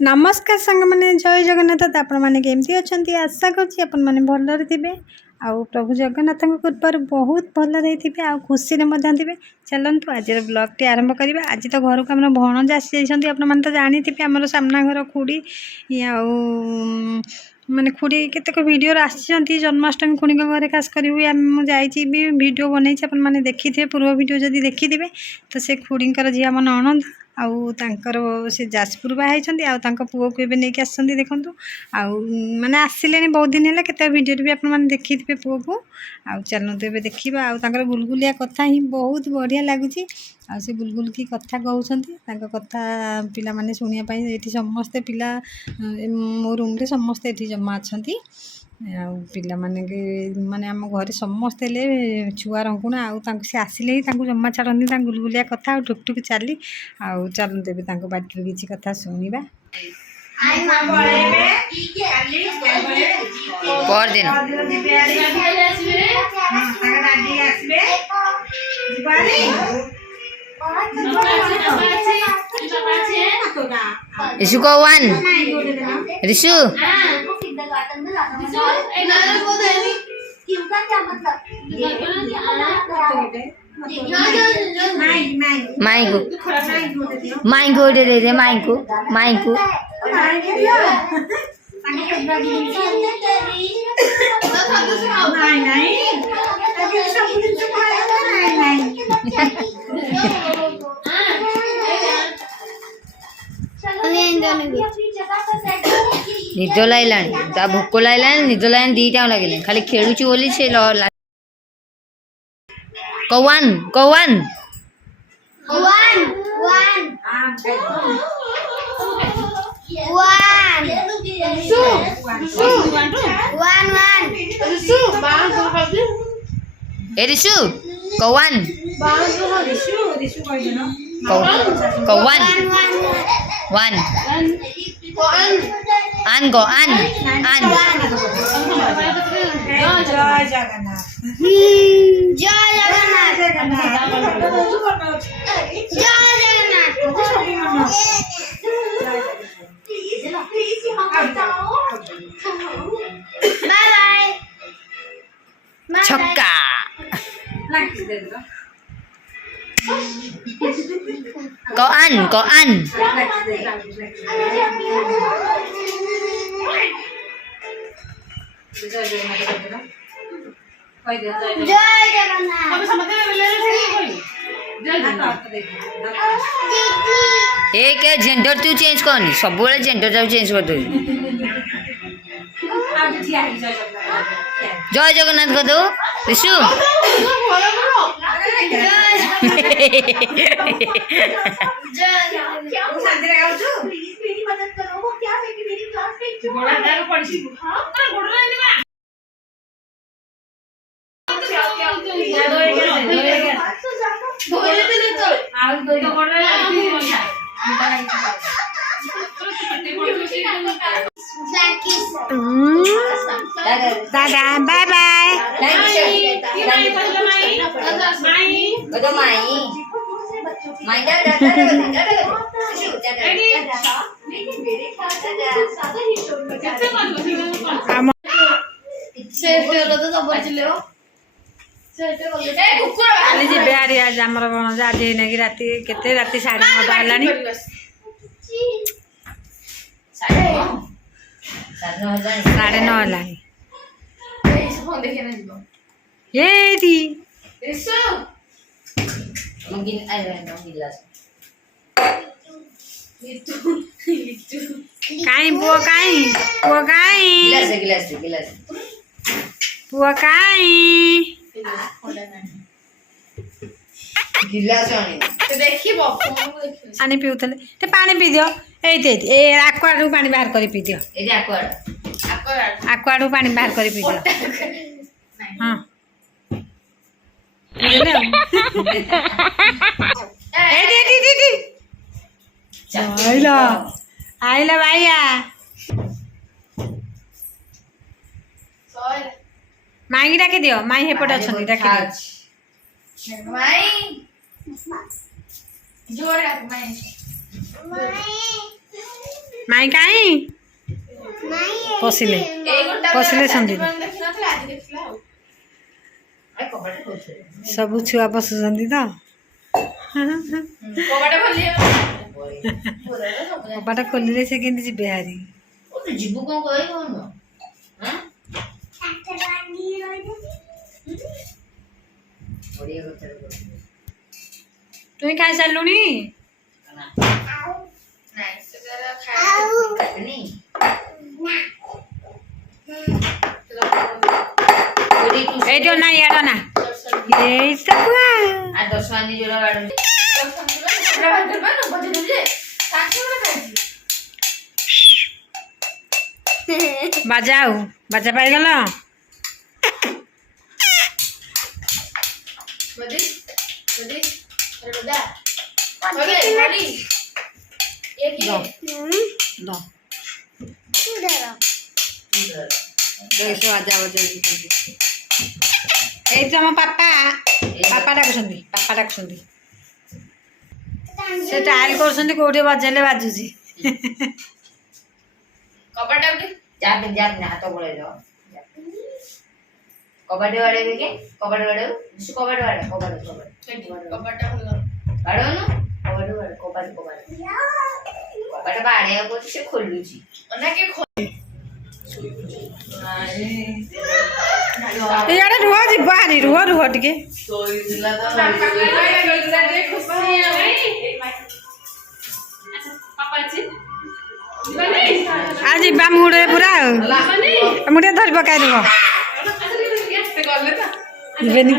नमस्कार सांग मैंने जय जगन्नाथ आपण मैंने केमती अच्छा आशा करछि आपण मैंने भलरे थे आउ प्रभु जगन्नाथ कृपार बहुत भल रही आ खुशी थे। चलतु आज ब्लॉग आरंभ करवा। आज तो घर को आम भणज आसी जाइए आपने तो जानी थे आम सामना घर खुड़ी माने खुड़ी केतक वीडियो आसी जन्माष्टमी खुड़ी घरे खास कर मुझे वीडियो बनई मैंने देखी थे पूर्व वीडियो जदि देखी थे तो से खुड़ींकर झील मन अणंद आउ तांकर से जाजपुर बाहर पुओ को नहीं आसती देखूँ आउ मैंने आसिले बहुत दिन है केत वीडियो भी आप देखी थे पुओ को आउ चलते ए देखा आउ गुलगुलिया कथा ही बहुत बढ़िया लगुच आ से गुलगुल की कथा कहते कथा पिला माने शुणापी ये समस्ते पिला मो रूम रे समस्ते ये जमा अच्छा पिला माने माने आम घर समस्ते छुआ रंगुणा सी आसिले ही जमा छाड़ती गुलगुलिया कथा टुकटुक चली आउ चलते बाटर किसी कथा शुणा ऋषु को वन ऋषु माई को दे दे माई को निद लाइला भोक लाइला निद लाइन दीटा लगे खाली खेलुची बोली से कौन कौन ए ऋषु कौन कौन वन आन गो आन आन जय जगन्नाथ जय जगन्नाथ जय जगन्नाथ बाय बाय छक्का कौन जय एक जेंडर तू चेंज करनी सब जेंडर चेंज कर दो जय जगन्नाथ कर दो ऋषु दादा बाय बाय बिहारी आज आम आज नहीं राति केते राति 9:30 है 9:30 ये थी mungkin काई बुआ गिलास बुआ काई पानी पीउतले ते पानी पी दियो ए आक्वाडू पानी बाहर कर पी दियो आक्वाडू पानी बाहर कर पी दियो हां आइला आइला भैया माई डाके दियो माई हेपट अछनी डाके दियो माई जोर माई ମାଇଁ କାଇଁ ପଶିଲେ ପଶିଲେ ସନ୍ଦୀପ ସବୁ ଛୁଆ ପଶୁଛନ୍ତି ତ କବାଟ ଖୋଲିଲେ ସେ କେମିତି ଯିବେ ହାରି ଯିବୁ କଣ କହିବ ତୁଇ ଖାଇସାରିଲୁଣି এইটো না ইয়াৰ না এইটা পুৰা আর 10 মানি জোড়া বাড়ুছে বাজাও বাজা পাই গেল এইটো ଆମ ପାପା ଡାକୁଛନ୍ତି ସେ ଟ୍ରାଏଲ କରୁଛନ୍ତି କୋଉଠି ବଜେଇଲେ ବାଜୁଛି ହାତ ଗୋଳେଇ ଦବ କବାଟ ବାଡେଇବେ କି କବାଟ ବାଡେଇବୁ କବାଟ ବାଡେ କବାଟ ବାଡଉନୁ କବାଟ ବାଡେଇବାକୁ କହୁଛି ସେ ଖୋଲୁଛି ଇଆଡେ ରୁହ ଯିବ ହାରି ରୁହ ଟିକେ ଆଉ ଯିବା ମୁଡେ ପୁରା ଆଉ ମୁଁ ଟିକେ ଧରି ପକାଇ ଦେବ ଯିବେନି